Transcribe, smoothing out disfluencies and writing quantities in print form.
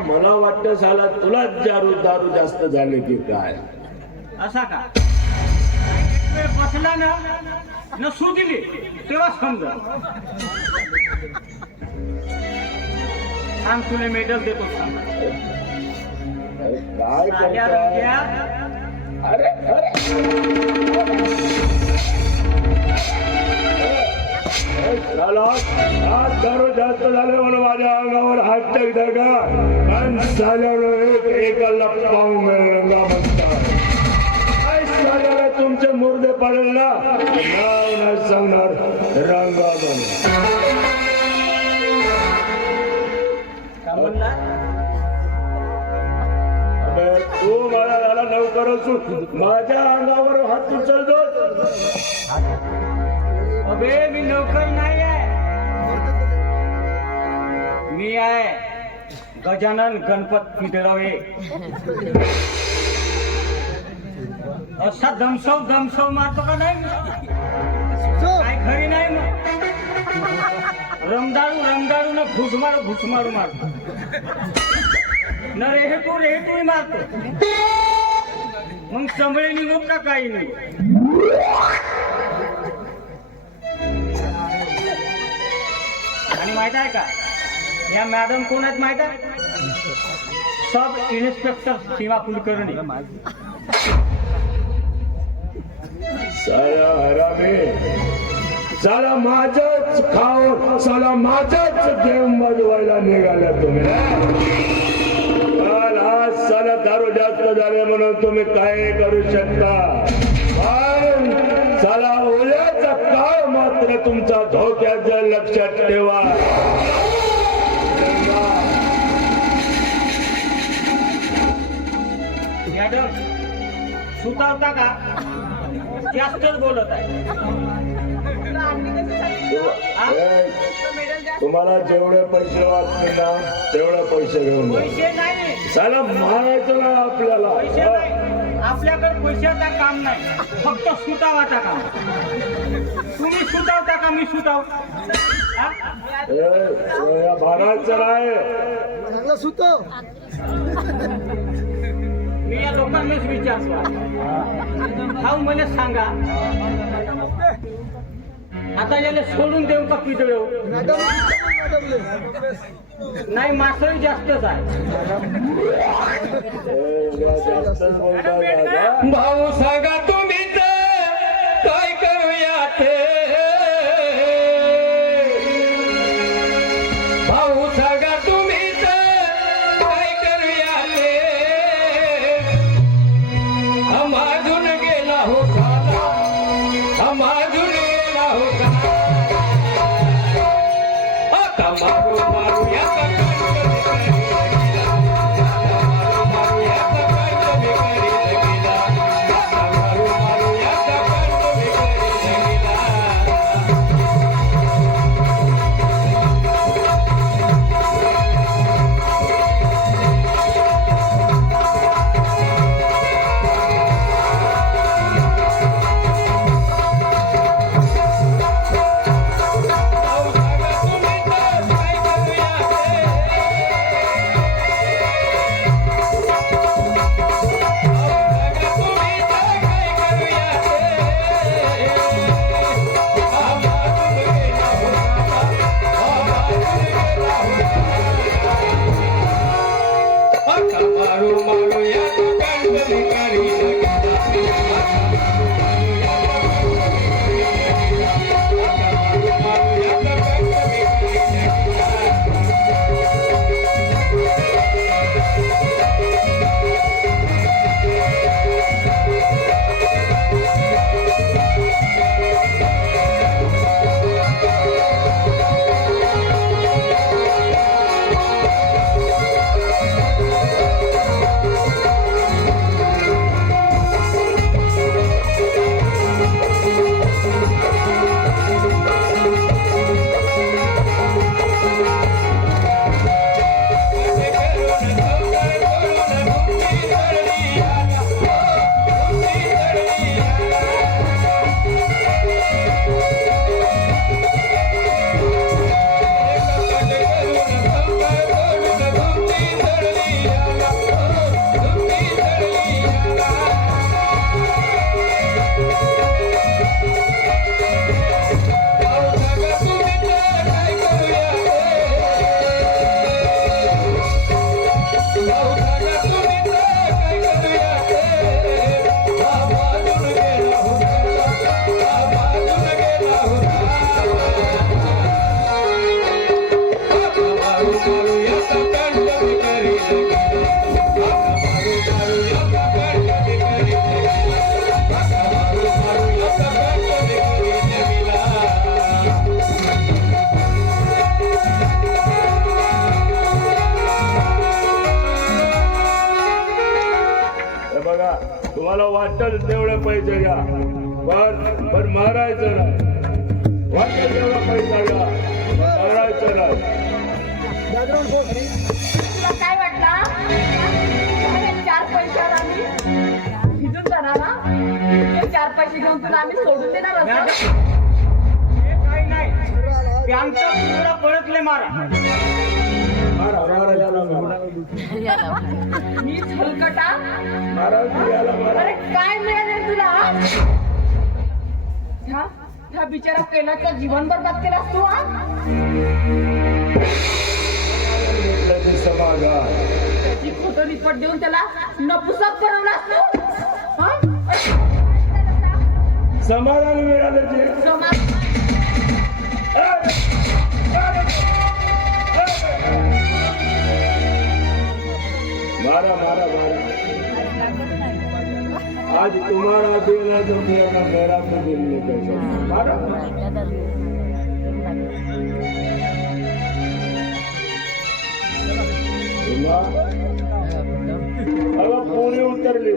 मला वाटतं साला तुलाच दारू जास्त झाले की काय. असा का एक वेळ बसला ना न सू दिली तेव्हा समजा. सांग तुला मेडल देतो सांग. काय साल्या करताय? रंग्या, अरे अरे साला आज दारू जास्त झाले म्हणून माझ्या अंगावर हात टाकता का. आणि साल्यानं एकाला पाहून रंगा म्हणतात. काय साल्याला तुमचे मुर्दे पडेल ना नाव नाही सांगणार रंगा म्हणून. का म्हणला अबे, तू मला झाला लवकर माझ्या अंगावर हात उचलतोस. अबे मी नौकर नाही आहे, मी आहे गजानन गणपत पिदळावे. असा दमसव मारतो का नाही काय खरी नाही. मग रमदारू न घुसमारू मारतो न रेहेटू मारतो. मग चंबळे निघून का काही नाही. आणि माहित आहे का या मॅडम कोण आहेत माहित आहे. सब इन्स्पेक्टर सीमा कुलकर्णी. साला हरामी, साला माझच खाऊन साला माझच गेम मजवायला निघाला तुम्ही. काल आज साला दारू जास्त झाले म्हणून तुम्ही काय करू शकता. पण साला उद्याचा काळ मात्र तुमचा धोक्याचा लक्षात ठेवा. मॅडम सुतावता का जास्तच बोलत आहे. तुम्हाला जेवढे पैसे वाटते ना तेवढे पैसे घेऊन जा. पैसे नाही साला मारायचं ना आपल्याला. पैसे नाही आपल्याकडे पैशाचा काम नाही, फक्त सुतावाचा काम. तुम्ही सुतावता का मी सुताव. या भागाचं नाही. चांगला सुतो. मी या लोकांनाच विचारतो. हा मला सांगा आता याला सोडून देऊ का पितळेऊ. नाही मासळी जास्तच आहे. जास्तच बोलतात. भाऊ सांगा तुम्ही काय करूया ते. भाऊ सांगा तुम्ही काय करूया ते. मागून गेला होता मागून गेला होता. आता मारूया तुम्हाला वाटेल तेवढे पैसे घ्या पण मारायचं नाही. वाटेल तेवढा पैसा घ्या, मारायचं नाही. तुला काय वाटलं? अरे 4 पैशावर आम्ही भिजून जाणार ना? ते 4 पैसे घेऊन तुला आम्ही सोडून देणार मॅडम, असतो? हे काही नाही. ते आमचा तुला परतले मारा. मारा मारा याला मारा. मी झलकटा? मारा याला मारा. अरे काय मिळाले तुला? ह्या बिचारा कैलासचं जीवन बरबाद केलास तू हा? म्हटलं ते समाधान. त्याची खोटं रिपोर्ट देऊन त्याला नपुसक बनवलास तू हा? समाधान मिळालं ते. समाज मारा मारा मारा. आज तुम्हारा दिल है तो मेरा तो दिल नहीं कर सकता. मारा. पुन्हा अगं पोळी उतरली.